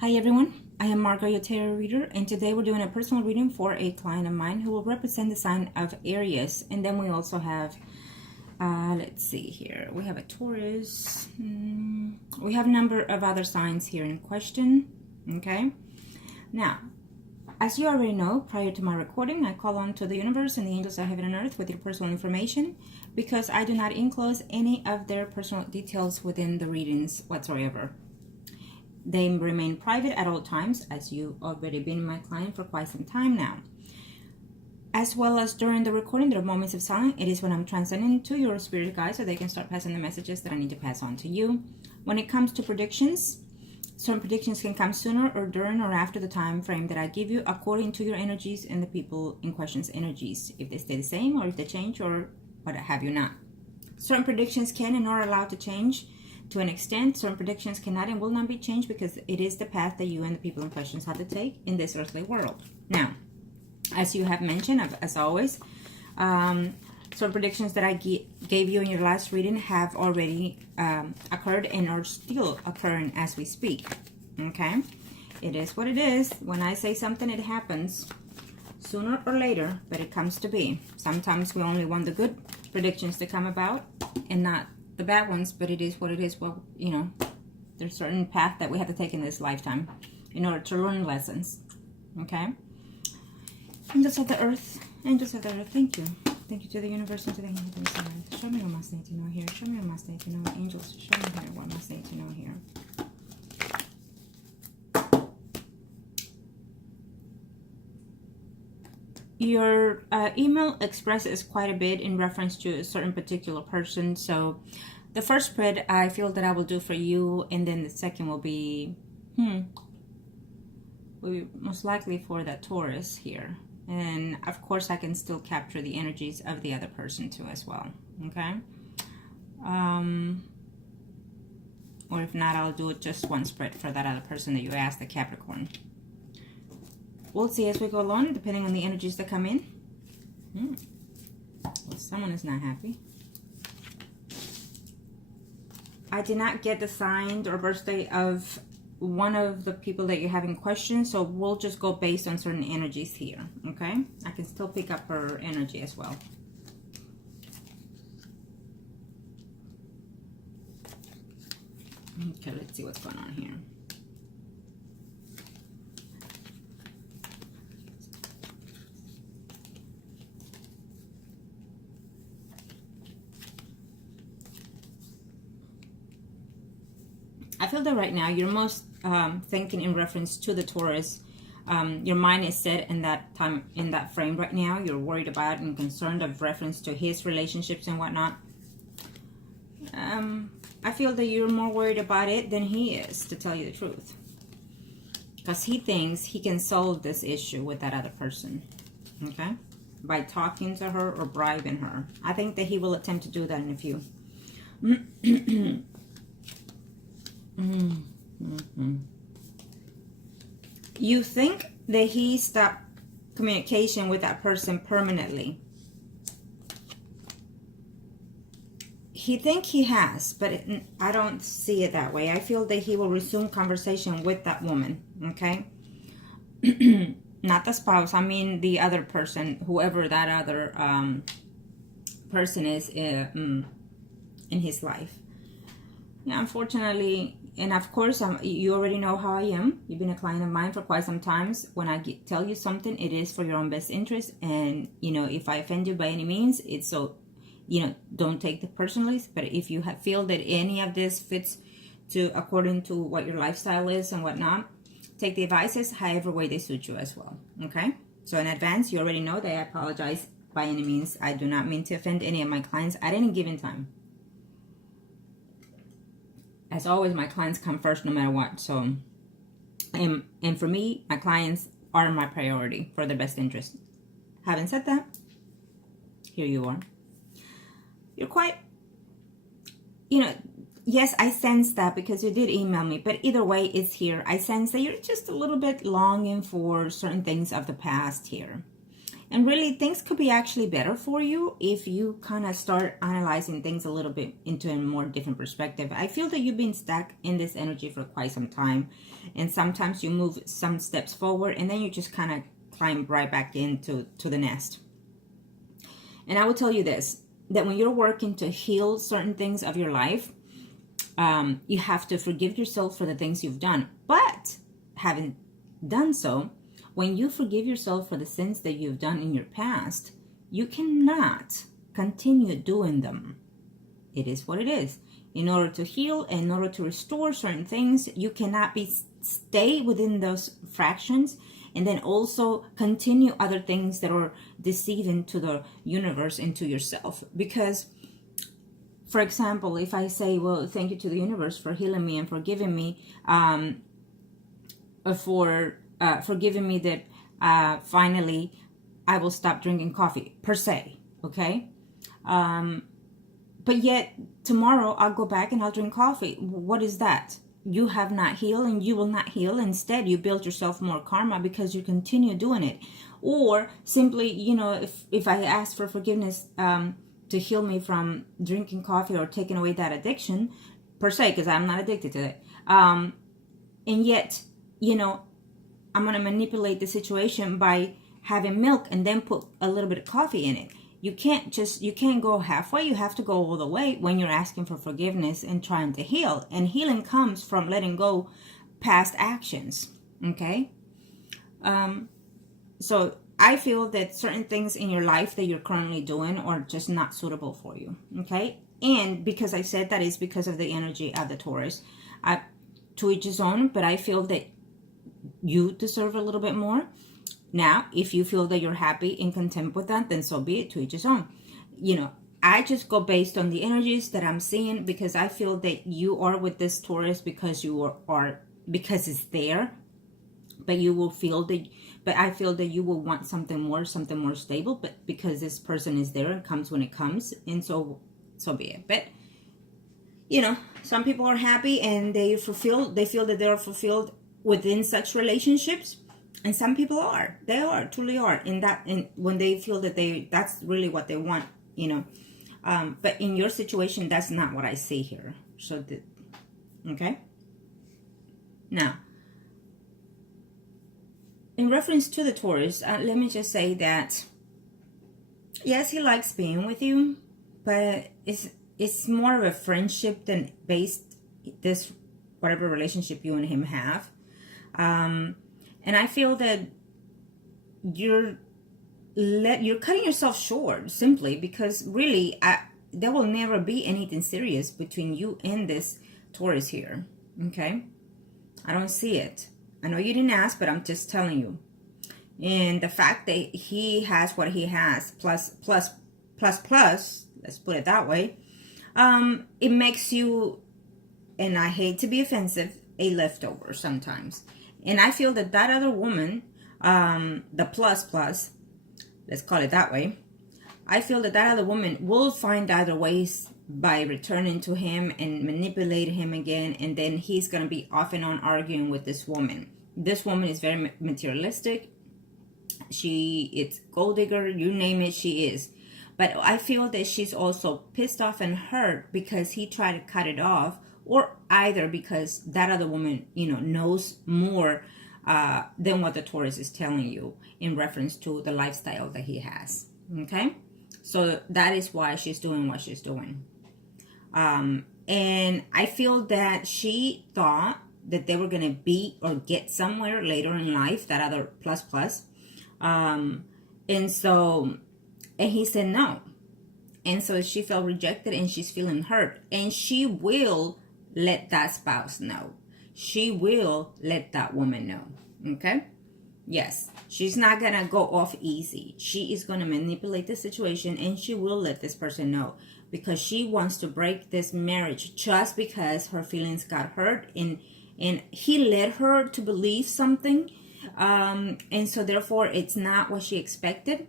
Hi everyone, I am Margourtarotreader, and today we're doing a personal reading for a client of mine who will represent the sign of Aries. And then we also have, let's see here, we have a Taurus. We have a number of other signs here in question, okay? Now, as you already know, prior to my recording, I call on to the universe and the angels of heaven and earth with your personal information because I do not enclose any of their personal details within the readings whatsoever. They remain private at all times, as you've already been my client for quite some time now. As well as during the recording, there are moments of silence. It is when I'm transcending to your spirit guides so they can start passing the messages that I need to pass on to you. When it comes to predictions, certain predictions can come sooner or during or after the time frame that I give you according to your energies and the people in question's energies. If they stay the same or if they change or what have you not. Certain predictions can and are allowed to change to an extent. Certain predictions cannot and will not be changed because it is the path that you and the people in questions have to take in this earthly world. Now, as you have mentioned, as always, some predictions that I gave you in your last reading have already occurred and are still occurring as we speak. Okay? It is what it is. When I say something, it happens sooner or later, but it comes to be. Sometimes we only want the good predictions to come about and not the bad ones, but it is what it is. Well, you know, there's a certain path that we have to take in this lifetime in order to learn lessons. Okay? Angels of the earth, thank you. Thank you to the universe and to the angels. Show me what must need to know here. Show me what must need to know. Angels, show me here what must need to know here. Your email expresses quite a bit in reference to a certain particular person. So the first spread I feel that I will do for you, and then the second will be most likely for that Taurus here. And of course I can still capture the energies of the other person too as well. Okay? Or if not, I'll do it just one spread for that other person that you asked, the Capricorn. We'll see as we go along, depending on the energies that come in. Well, someone is not happy. I did not get the sign or birthday of one of the people that you have in question, so we'll just go based on certain energies here, okay? I can still pick up her energy as well. Okay, let's see what's going on here. I feel that right now you're most thinking in reference to the Taurus. Your mind is set in that time, in that frame right now. You're worried about and concerned of reference to his relationships and whatnot. I feel that you're more worried about it than he is, to tell you the truth. Because he thinks he can solve this issue with that other person. Okay? By talking to her or bribing her. I think that he will attempt to do that in a few. You think that he stopped communication with that person permanently. He thinks he has, but I don't see it that way. I feel that he will resume conversation with that woman, okay? Not the spouse, I mean the other person, whoever that other person is in his life. Yeah, unfortunately, and of course, you already know how I am. You've been a client of mine for quite some time. When I tell you something, it is for your own best interest. And, you know, if I offend you by any means, it's so, you know, don't take it personally. But if you feel that any of this fits to according to what your lifestyle is and whatnot, take the advices however way they suit you as well. Okay? So in advance, you already know that I apologize by any means. I do not mean to offend any of my clients at any given time. As always, my clients come first no matter what. So, and for me, my clients are my priority for their best interest. Having said that, here you are. You're quite, you know, yes, I sense that because you did email me, but either way, it's here. I sense that you're just a little bit longing for certain things of the past here. And really, things could be actually better for you if you kind of start analyzing things a little bit into a more different perspective. I feel that you've been stuck in this energy for quite some time. And sometimes you move some steps forward and then you just kind of climb right back into the nest. And I will tell you this, that when you're working to heal certain things of your life, you have to forgive yourself for the things you've done. But having done so, when you forgive yourself for the sins that you've done in your past, you cannot continue doing them. It is what it is. In order to heal, in order to restore certain things, you cannot stay within those fractions and then also continue other things that are deceiving to the universe and to yourself. Because, for example, if I say, well, thank you to the universe for healing me and forgiving me, forgiving me that finally I will stop drinking coffee, per se, okay? But yet, tomorrow I'll go back and I'll drink coffee. What is that? You have not healed and you will not heal. Instead, you build yourself more karma because you continue doing it. Or simply, if I ask for forgiveness to heal me from drinking coffee or taking away that addiction, per se, because I'm not addicted to it. And yet, I'm going to manipulate the situation by having milk and then put a little bit of coffee in it. You can't go halfway. You have to go all the way when you're asking for forgiveness and trying to heal. And healing comes from letting go past actions. Okay? So I feel that certain things in your life that you're currently doing are just not suitable for you. Okay? And because I said that is because of the energy of the Taurus. To each his own, but I feel that you deserve a little bit more. Now, if you feel that you're happy and content with that, then so be it, to each his own. I just go based on the energies that I'm seeing because I feel that you are with this Taurus because because it's there. But you will feel that, but I feel that you will want something more stable, but because this person is there, it comes when it comes, and so be it. But some people are happy and they feel that they're fulfilled within such relationships. And some people truly are in that, and when they feel that that's really what they want, but in your situation, that's not what I see here. So, okay. Now, in reference to the Taurus, let me just say that, yes, he likes being with you, but it's more of a friendship than based this, whatever relationship you and him have. And I feel that you're cutting yourself short simply because really there will never be anything serious between you and this Taurus here. Okay? I don't see it. I know you didn't ask, but I'm just telling you. And the fact that he has what he has, plus, let's put it that way, it makes you, and I hate to be offensive, a leftover sometimes. And I feel that other woman, the plus, let's call it that way, I feel that other woman will find other ways by returning to him and manipulate him again, and then he's going to be off and on arguing with this woman. This woman is very materialistic. It's gold digger, you name it, she is. But I feel that she's also pissed off and hurt because he tried to cut it off, or either because that other woman, knows more than what the Taurus is telling you in reference to the lifestyle that he has. Okay? So that is why she's doing what she's doing. And I feel that she thought that they were going to be or get somewhere later in life, that other plus. And he said no. And so she felt rejected and she's feeling hurt. And she will let that spouse know. She will let that woman know. Okay? Yes. She's not going to go off easy. She is going to manipulate the situation and she will let this person know. Because she wants to break this marriage just because her feelings got hurt. And he led her to believe something. And so therefore it's not what she expected.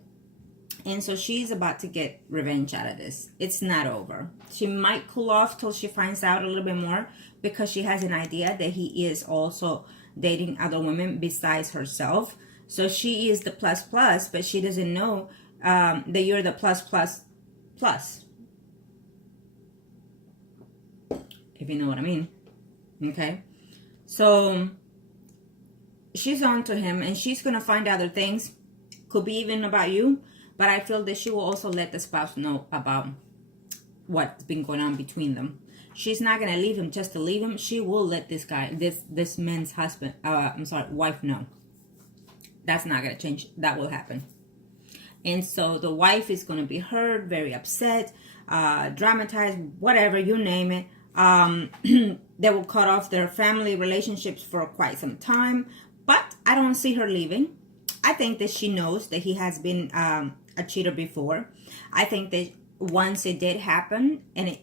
And so she's about to get revenge out of this. It's not over. She might cool off till she finds out a little bit more because she has an idea that he is also dating other women besides herself. So she is the plus plus, but she doesn't know that you're the plus plus plus. If you know what I mean. Okay. So she's on to him, and she's going to find other things. Could be even about you. But I feel that she will also let the spouse know about what's been going on between them. She's not going to leave him just to leave him. She will let this guy, this man's husband, wife know. That's not going to change. That will happen. And so the wife is going to be hurt, very upset, dramatized, whatever, you name it. They will cut off their family relationships for quite some time. But I don't see her leaving. I think that she knows that he has been a cheater before. I think that once it did happen, and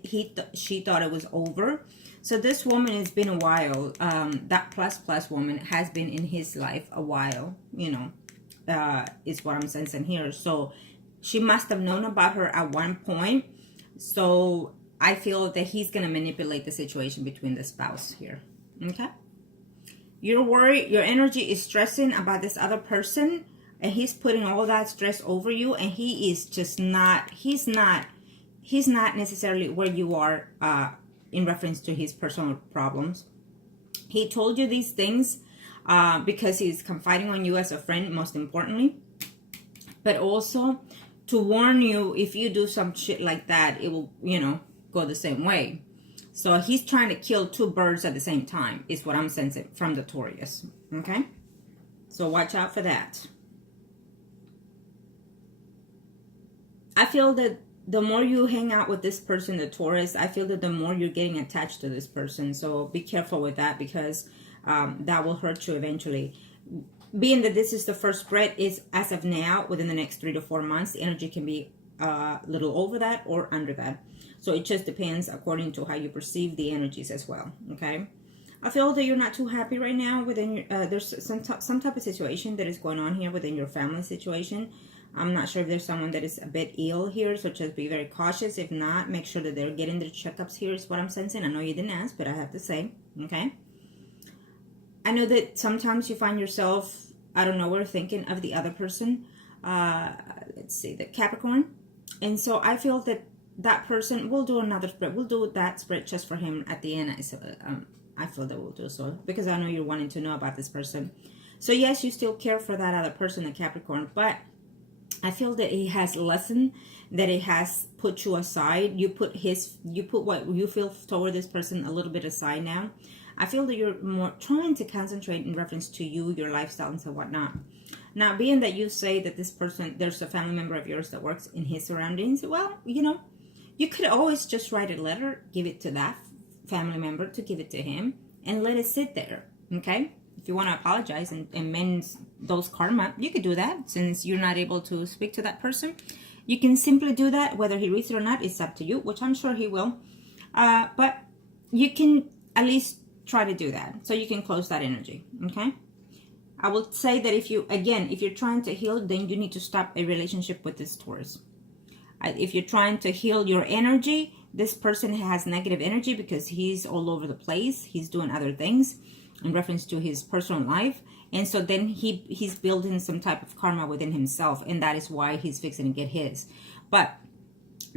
she thought it was over. So this woman has been a while. That plus woman has been in his life a while, you know, is what I'm sensing here. So she must have known about her at one point. So I feel that he's going to manipulate the situation between the spouse here. Okay? You're worried, your energy is stressing about this other person, and he's putting all that stress over you, and he is just not, he's not necessarily where you are in reference to his personal problems. He told you these things because he's confiding on you as a friend, most importantly, but also to warn you, if you do some shit like that, it will, you know, go the same way. So he's trying to kill two birds at the same time, is what I'm sensing from the Taurus. Okay? So watch out for that. I feel that the more you hang out with this person, the Taurus, I feel that the more you're getting attached to this person. So be careful with that, because that will hurt you eventually. Being that this is the first spread, is as of now, within the next 3 to 4 months, the energy can be a little over that or under that. So it just depends according to how you perceive the energies as well. Okay, I feel that you're not too happy right now within your, there's some type of situation that is going on here within your family situation. I'm not sure if there's someone that is a bit ill here, so just be very cautious. If not, make sure that they're getting their checkups here, is what I'm sensing. I know you didn't ask, but I have to say. Okay, I know that sometimes you find yourself out of nowhere thinking of the other person. Let's see, the Capricorn. And so I feel that that person will do another spread. We'll do that spread just for him at the end. I feel that we'll do so, because I know you're wanting to know about this person. So yes, you still care for that other person, the Capricorn, but I feel that it has lessened, that it has put you aside. You put what you feel toward this person a little bit aside now. I feel that you're more trying to concentrate in reference to you, your lifestyle, and so whatnot. Now, being that you say that this person, there's a family member of yours that works in his surroundings, well, you know, you could always just write a letter, give it to that family member to give it to him, and let it sit there, okay? If you want to apologize and mend those karma, you could do that. Since you're not able to speak to that person, you can simply do that. Whether he reads it or not, it's up to you, which I'm sure he will. But you can at least try to do that, so you can close that energy, okay? I will say that if you're trying to heal, then you need to stop a relationship with this Taurus. If you're trying to heal your energy, this person has negative energy because he's all over the place. He's doing other things in reference to his personal life. And so then he's building some type of karma within himself. And that is why he's fixing to get his. But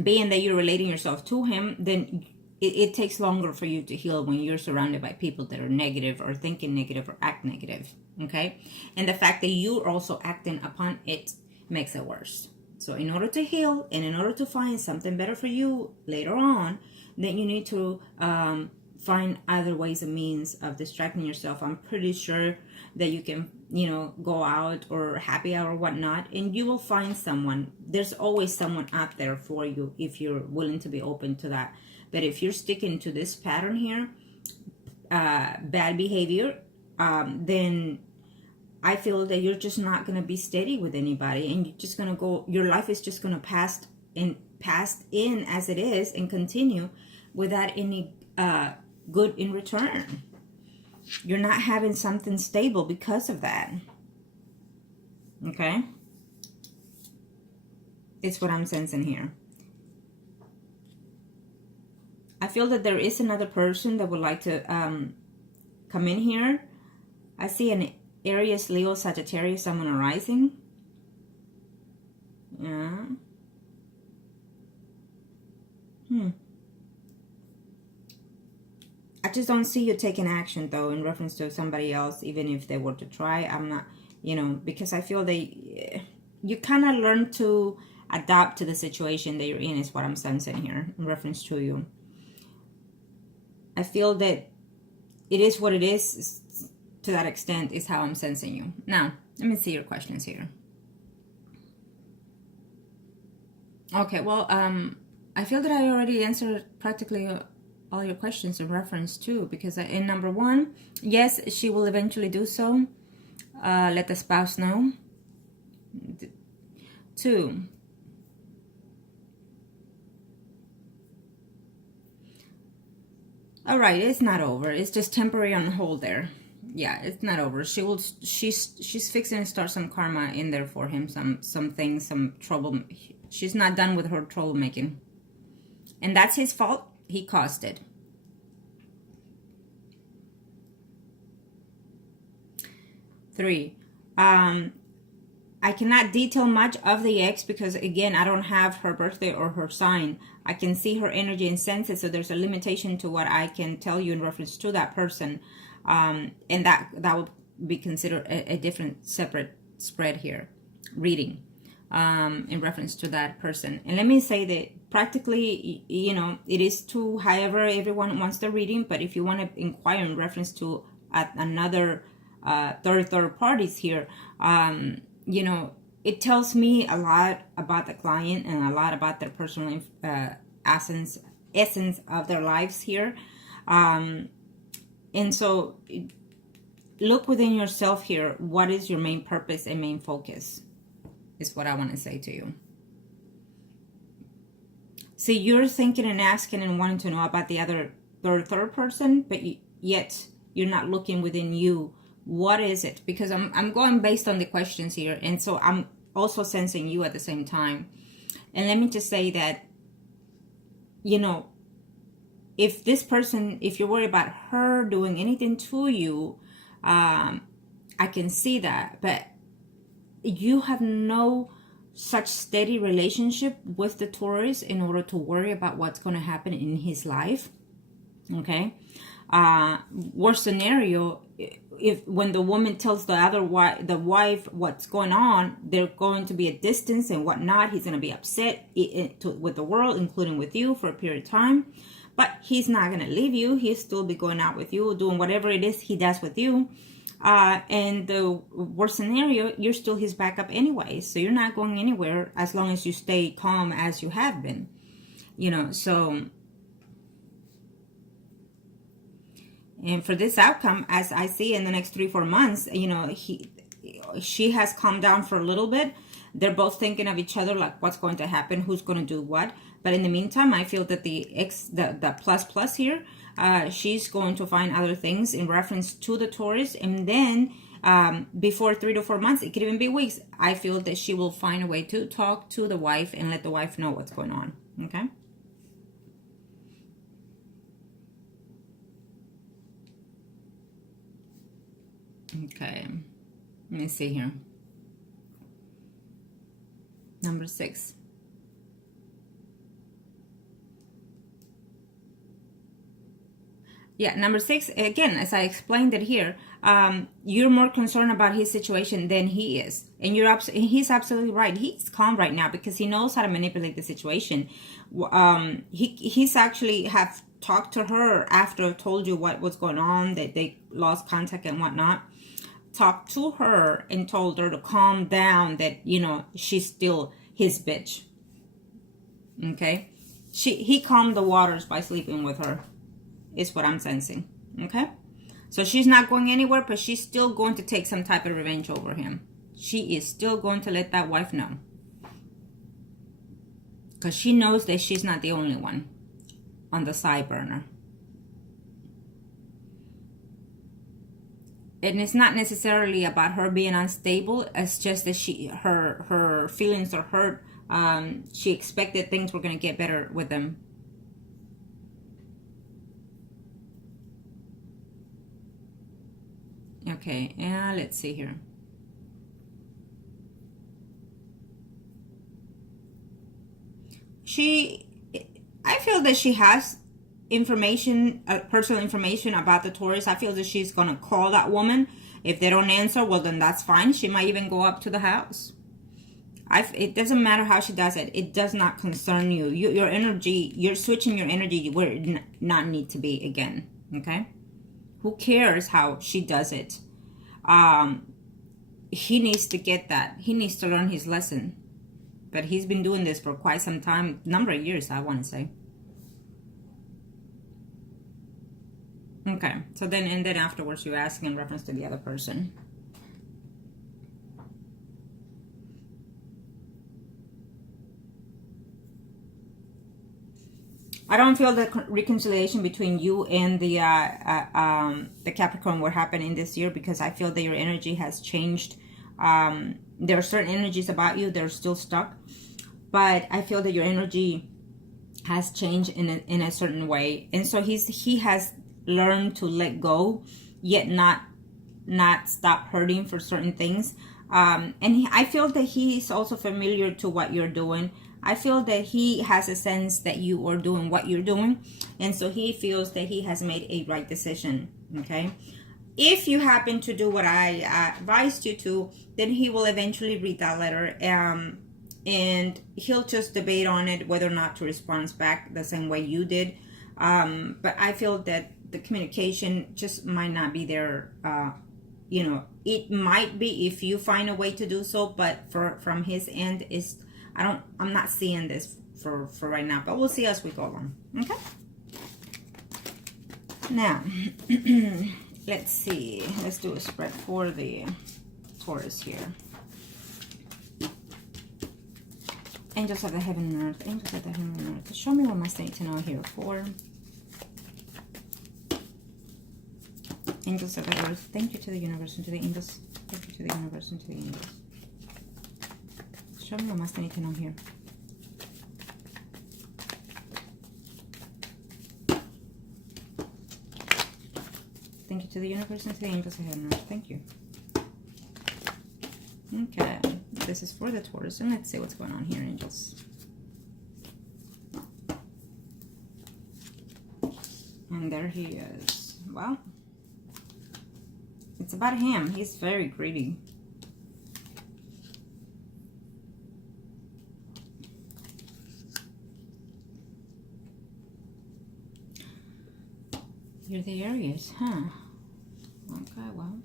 being that you're relating yourself to him, then it takes longer for you to heal when you're surrounded by people that are negative or thinking negative or act negative. Okay? And the fact that you're also acting upon it makes it worse. So in order to heal and in order to find something better for you later on, then you need to find other ways and means of distracting yourself. I'm pretty sure that you can, you know, go out or happy hour or whatnot, and you will find someone. There's always someone out there for you if you're willing to be open to that. But if you're sticking to this pattern here, bad behavior, then I feel that you're just not going to be steady with anybody, and you're just going to go, your life is just going to pass in as it is and continue without any good in return. You're not having something stable because of that. Okay? It's what I'm sensing here. I feel that there is another person that would like to come in here. I see an Aries, Leo, Sagittarius, Sun, Moon, Rising. Yeah. I just don't see you taking action, though, in reference to somebody else, even if they were to try. I'm not, because I feel you kind of learn to adapt to the situation that you're in, is what I'm sensing here in reference to you. I feel that it is what it is, to that extent, is how I'm sensing you. Now, let me see your questions here. Okay, well, I feel that I already answered practically all your questions in reference to, because in number 1, yes, she will eventually do so. Let the spouse know. 2, all right, it's not over. It's just temporary on hold there. Yeah, it's not over. She's fixing to start some karma in there for him, some things, some trouble. She's not done with her troublemaking, and that's his fault. He caused it. 3, I cannot detail much of the ex because, again, I don't have her birthday or her sign. I can see her energy and sense it, so there's a limitation to what I can tell you in reference to that person, and that would be considered a different, separate spread here, reading, in reference to that person. And let me say that practically, it is to however everyone wants the reading, but if you want to inquire in reference to another third parties here, it tells me a lot about the client and a lot about their personal essence of their lives here. And so look within yourself here. What is your main purpose and main focus is what I want to say to you. See, you're thinking and asking and wanting to know about the other third person, but yet you're not looking within you. What is it? Because I'm going based on the questions here, and so I'm also sensing you at the same time. And let me just say that, if this person, if you're worried about her doing anything to you, I can see that, but you have no such steady relationship with the Taurus in order to worry about what's going to happen in his life. Okay. Worst scenario, if when the woman tells the wife what's going on, there's going to be a distance and whatnot. He's going to be upset with the world, including with you, for a period of time. But he's not going to leave you. He'll still be going out with you, doing whatever it is he does with you. And the worst scenario, you're still his backup anyway. So you're not going anywhere as long as you stay calm as you have been. So... And for this outcome, as I see in the next 3-4 months, she has calmed down for a little bit. They're both thinking of each other, like what's going to happen, who's going to do what. But in the meantime, I feel that the plus here, she's going to find other things in reference to the Taurus. And then before 3 to 4 months, it could even be weeks, I feel that she will find a way to talk to the wife and let the wife know what's going on. Okay? Okay, let me see here. Number 6. Yeah, number 6, again, as I explained it here, you're more concerned about his situation than he is. And he's absolutely right. He's calm right now because he knows how to manipulate the situation. He's actually have talked to her after I told you what was going on, that they lost contact and whatnot. Talked to her and told her to calm down, that, she's still his bitch. Okay? He calmed the waters by sleeping with her, is what I'm sensing. Okay? So she's not going anywhere, but she's still going to take some type of revenge over him. She is still going to let that wife know. Because she knows that she's not the only one on the side burner. And it's not necessarily about her being unstable. It's just that her feelings are hurt. She expected things were going to get better with them. Okay, let's see here. I feel that she has information, personal information about the Taurus. I feel that she's going to call that woman. If they don't answer, well, then that's fine. She might even go up to the house. It doesn't matter how she does it. It does not concern you. Your energy, you're switching your energy where it not need to be again. Okay? Who cares how she does it? He needs to get that. He needs to learn his lesson. But he's been doing this for quite some time, number of years, I want to say. Okay, so then, and then afterwards you ask in reference to the other person. I don't feel the reconciliation between you and the Capricorn will happen in this year, because I feel that your energy has changed. There are certain energies about you that are still stuck, but I feel that your energy has changed in a certain way, and so he has learned to let go, yet not stop hurting for certain things. I feel that he is also familiar to what you're doing. I feel that he has a sense that you are doing what you're doing, and so he feels that he has made a right decision. Okay, if you happen to do what I advised you to, then he will eventually read that letter, and he'll just debate on it whether or not to respond back the same way you did. But I feel that the communication just might not be there. You know, it might be if you find a way to do so, but from his end, I'm not seeing this for right now, but we'll see as we go along. Okay. Now, let's see. Let's do a spread for the Taurus here. Angels of the heaven and earth. Angels of the heaven and earth. Show me what must I need to know here for. Angels of the earth. Thank you to the universe and to the angels. Thank you to the universe and to the angels. Show me what must I need to know here. Thank you to the universe and to the angels of heaven and earth. Thank you. Okay, this is for the Taurus, and let's see what's going on here, angels. And there he is. Well, it's about him. He's very greedy. You're the Aries, huh? Okay, well.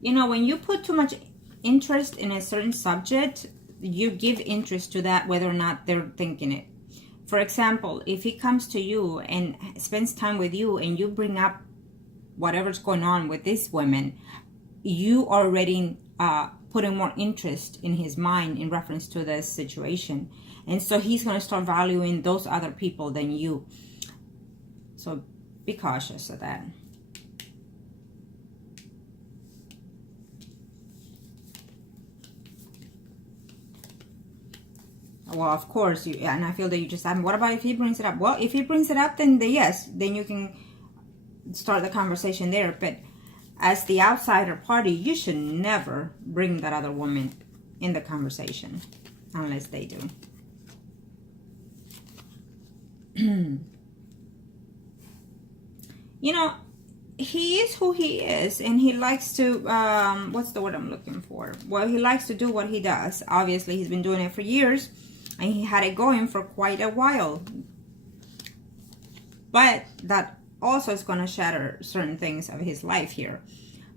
You know, when you put too much interest in a certain subject, you give interest to that whether or not they're thinking it. For example, if he comes to you and spends time with you and you bring up whatever's going on with this woman, you are already putting more interest in his mind in reference to this situation. And so he's going to start valuing those other people than you. So be cautious of that. Well, of course, and I feel that you just have, what about if he brings it up? Well, if he brings it up, then yes, then you can start the conversation there. But as the outsider party, you should never bring that other woman in the conversation unless they do. You know, he is who he is, and he likes to, what's the word I'm looking for? Well, he likes to do what he does. Obviously, he's been doing it for years, and he had it going for quite a while. But that also is going to shatter certain things of his life here.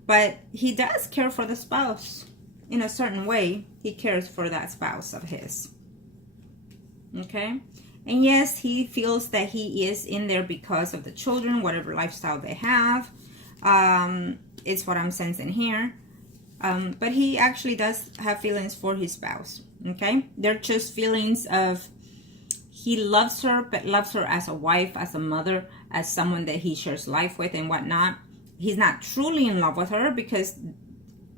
But he does care for the spouse. In a certain way, he cares for that spouse of his. Okay? And yes, he feels that he is in there because of the children, whatever lifestyle they have. It's what I'm sensing here. But he actually does have feelings for his spouse. Okay? They're just feelings of he loves her, but loves her as a wife, as a mother, as someone that he shares life with and whatnot. He's not truly in love with her, because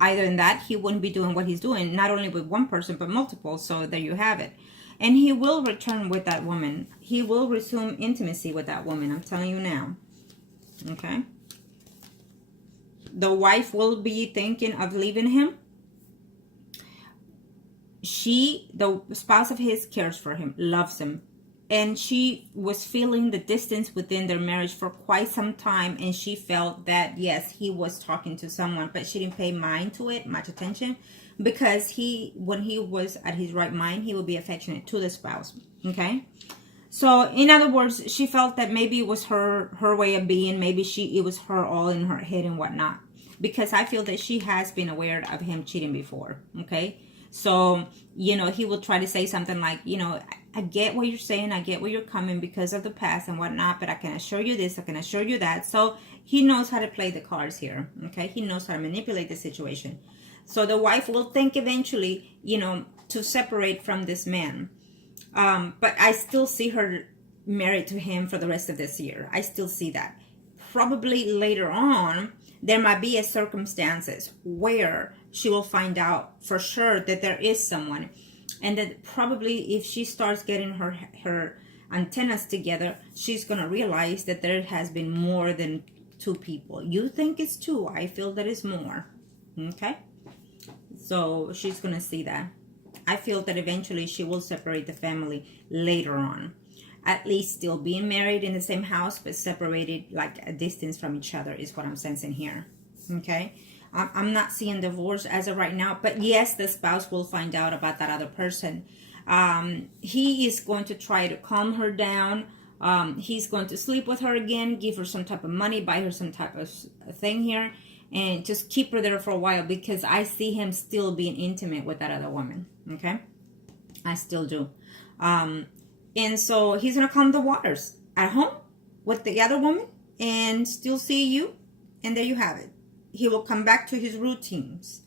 either in that, he wouldn't be doing what he's doing, not only with one person, but multiple. So there you have it. And he will return with that woman. He will resume intimacy with that woman. I'm telling you now. Okay? the wife will be thinking of leaving him. The spouse of his, cares for him, loves him, and she was feeling the distance within their marriage for quite some time, and she felt that yes, he was talking to someone, but she didn't pay much attention, because when he was at his right mind, he would be affectionate to the spouse. Okay, so in other words, she felt that maybe it was her way of being, maybe it was her all in her head and whatnot, because I feel that she has been aware of him cheating before. Okay, so he will try to say something like, I get what you're saying, I get where you're coming because of the past and whatnot, but I can assure you this, I can assure you that. So he knows how to play the cards here. Okay, he knows how to manipulate the situation. So the wife will think eventually, to separate from this man. But I still see her married to him for the rest of this year. I still see that. Probably later on, there might be circumstances where she will find out for sure that there is someone. And that probably if she starts getting her antennas together, she's going to realize that there has been more than two people. You think it's two. I feel that it's more. Okay? So she's going to see that. I feel that eventually she will separate the family later on. At least still being married in the same house, but separated like a distance from each other is what I'm sensing here. Okay? I'm not seeing divorce as of right now, but yes, the spouse will find out about that other person. He is going to try to calm her down. He's going to sleep with her again, give her some type of money, buy her some type of thing here, and just keep her there for a while, because I see him still being intimate with that other woman. Okay? I still do. And so he's going to calm the waters at home with the other woman and still see you. And there you have it. He will come back to his routines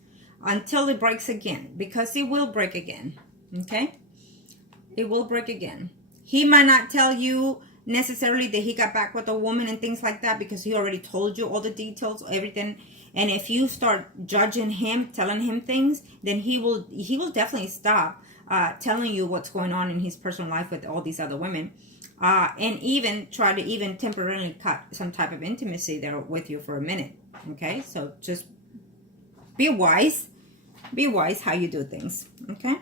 until it breaks again, because it will break again. Okay? It will break again. He might not tell you necessarily that he got back with a woman and things like that, because he already told you all the details, everything. And if you start judging him, telling him things, then he will definitely stop telling you what's going on in his personal life with all these other women. And even try to even temporarily cut some type of intimacy there with you for a minute. Okay, so just be wise. Be wise how you do things. Okay.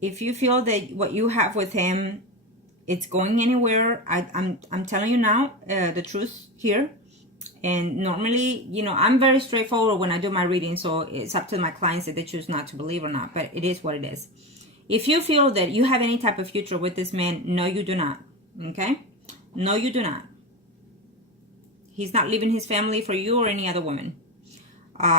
If you feel that what you have with him, it's going anywhere, I'm telling you now the truth here. And normally, I'm very straightforward when I do my reading, so it's up to my clients if they choose not to believe or not, but it is what it is. If you feel that you have any type of future with this man, no, you do not. Okay? No, you do not. He's not leaving his family for you or any other woman.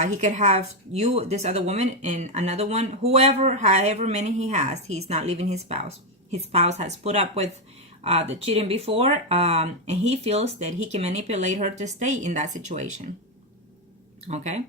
He could have you, this other woman, and another one, however many he has. He's not leaving his spouse. His spouse has put up with the cheating before, and he feels that he can manipulate her to stay in that situation. Okay?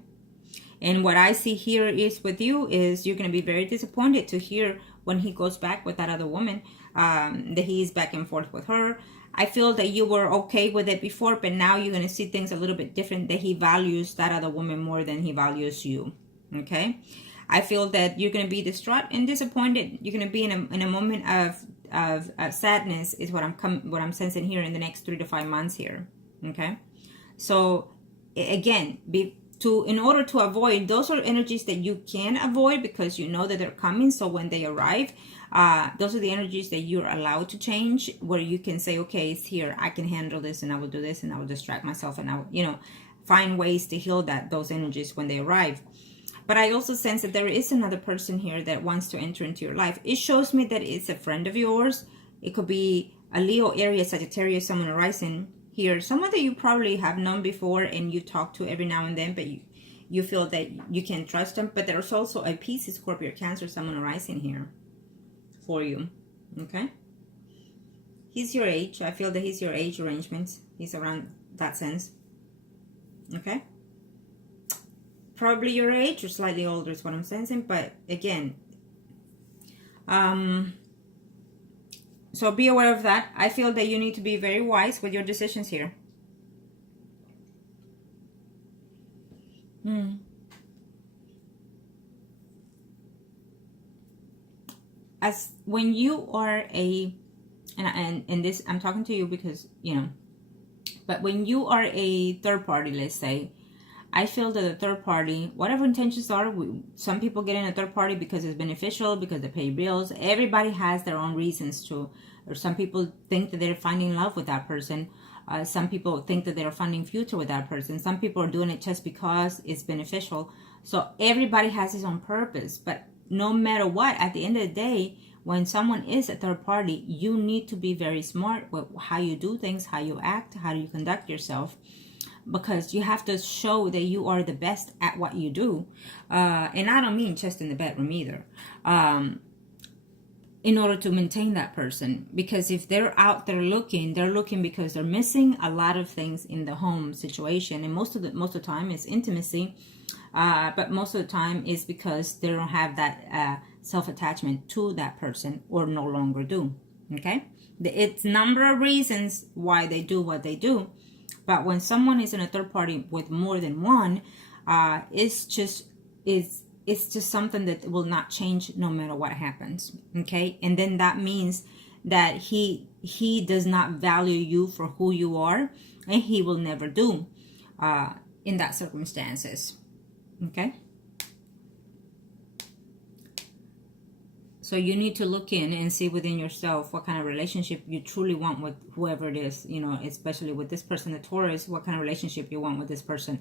And what I see here is with you is you're going to be very disappointed to hear when he goes back with that other woman, that he's back and forth with her. I feel that you were okay with it before, but now you're going to see things a little bit different, that he values that other woman more than he values you. Okay? I feel that you're going to be distraught and disappointed. You're going to be in a moment of sadness is what I'm sensing here in the next 3 to 5 months here. Okay? So again, in order to avoid, those are energies that you can avoid because you know that they're coming. So when they arrive, those are the energies that you're allowed to change, where you can say, okay, it's here, I can handle this, and I will do this, and I will distract myself, and I will, find ways to heal those energies when they arrive. But I also sense that there is another person here that wants to enter into your life. It shows me that it's a friend of yours. It could be a Leo, Aries, Sagittarius, someone arising here, someone that you probably have known before and you talk to every now and then, but you feel that you can trust them. But there's also a Pisces, Scorpio, Cancer, someone arising here for you. Okay? He's your age. I feel that he's your age arrangements. He's around that sense. Okay? Probably your age or slightly older is what I'm sensing. But again, so be aware of that. I feel that you need to be very wise with your decisions here. As when you are a and this, I'm talking to you because, you know, but when you are a third party, let's say, I feel that the third party, whatever intentions are, some people get in a third party because it's beneficial, because they pay bills. Everybody has their own reasons to, or some people think that they're finding love with that person. Some people think that they're finding future with that person. Some people are doing it just because it's beneficial. So everybody has his own purpose. But no matter what, at the end of the day, when someone is a third party, you need to be very smart with how you do things, how you act, how you conduct yourself, because you have to show that you are the best at what you do. And I don't mean just in the bedroom either. In order to maintain that person, because if they're out there looking, they're looking because they're missing a lot of things in the home situation, and most of the time it's intimacy, but most of the time is because they don't have that self-attachment to that person, or no longer do. Okay, it's number of reasons why they do what they do, but when someone is in a third party with more than one, it's just something that will not change no matter what happens. Okay, and then that means that he does not value you for who you are, and he will never do in that circumstances. Okay, so you need to look in and see within yourself what kind of relationship you truly want with whoever it is, you know, especially with this person, the Taurus. What kind of relationship you want with this person?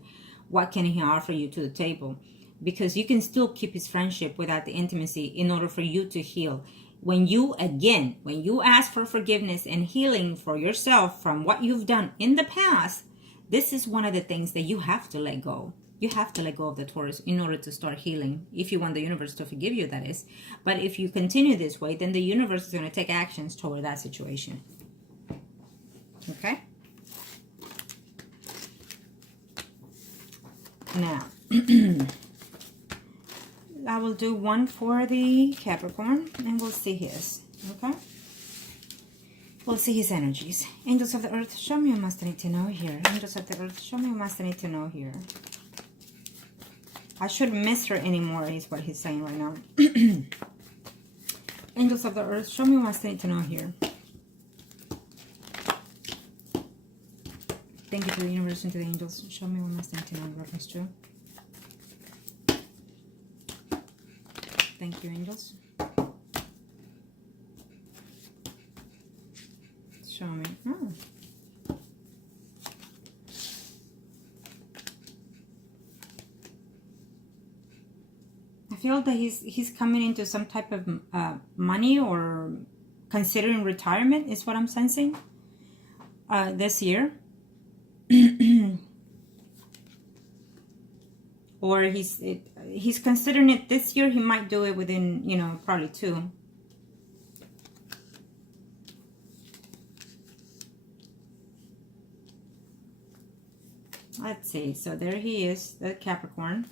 What can he offer you to the table? Because you can still keep his friendship without the intimacy in order for you to heal. When you ask for forgiveness and healing for yourself from what you've done in the past, this is one of the things that you have to let go. You have to let go of the Taurus in order to start healing. If you want the universe to forgive you, that is. But if you continue this way, then the universe is going to take actions toward that situation. Okay? Now, I will do one for the Capricorn, and we'll see his. Okay? We'll see his energies. Angels of the Earth, show me what must I need to know here. Angels of the Earth, show me what must I need to know here. I shouldn't miss her anymore, is what he's saying right now. Angels of the Earth, show me what must I need to know here. Thank you to the universe and to the angels. Show me what must I need to know in reference to. Thank you, angels. Show me. Oh. I feel that he's coming into some type of money, or considering retirement is what I'm sensing this year. Or he's considering it this year. He might do it within, you know, probably 2. Let's see. So there he is, the Capricorn.